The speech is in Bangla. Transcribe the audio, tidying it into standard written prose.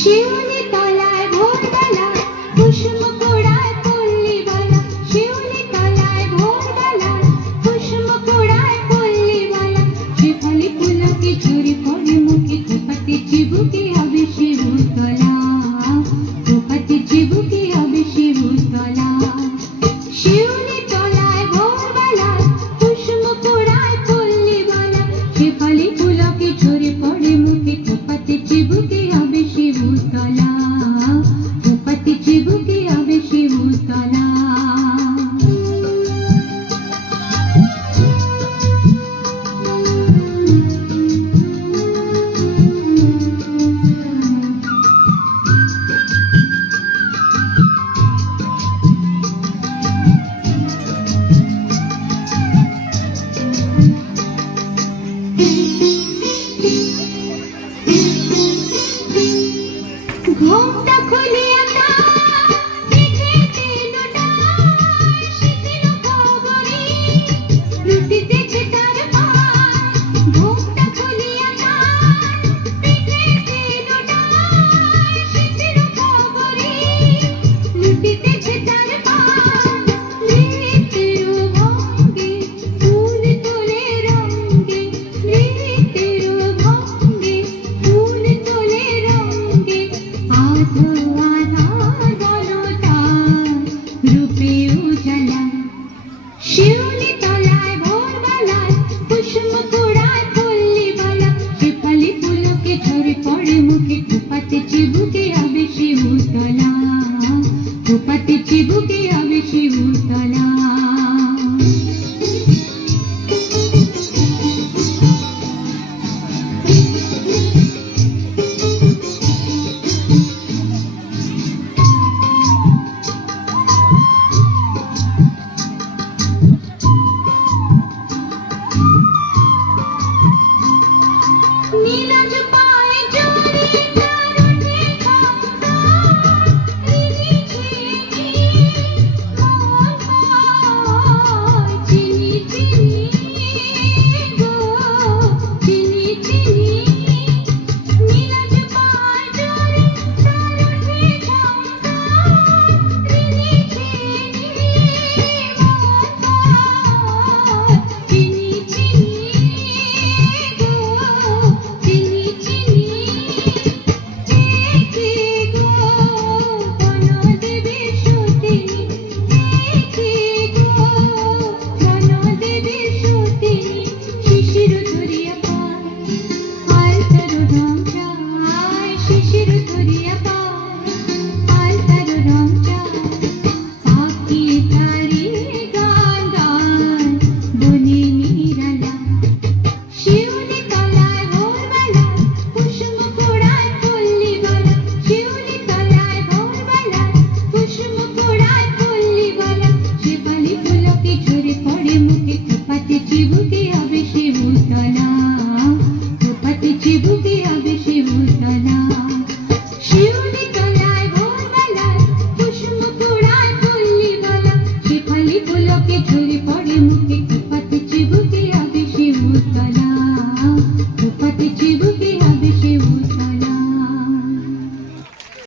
শিউলি তলায় ভোরবেলা কুসুম কুড়ায় পল্লীবালা, শিউলি তলায় ভোরবেলা কুসুম কুড়ায় পল্লীবালা, শেফালি পুলকে ঝরে পড়ে মুখে, খোপাতে চিবুকে হবে শিউতলা, খোপাতে চিবুকে হবে শিউতলা। শিউলি তলায় ভোরবেলা কুসুম কুড়ায় পল্লীবালা, শেফালি পুলকে ঝরে পড়ে মুখে, খোপাতে চিবুকে হবে শিউতলা, খোপাতে চিবুকে হবে শিউতলা।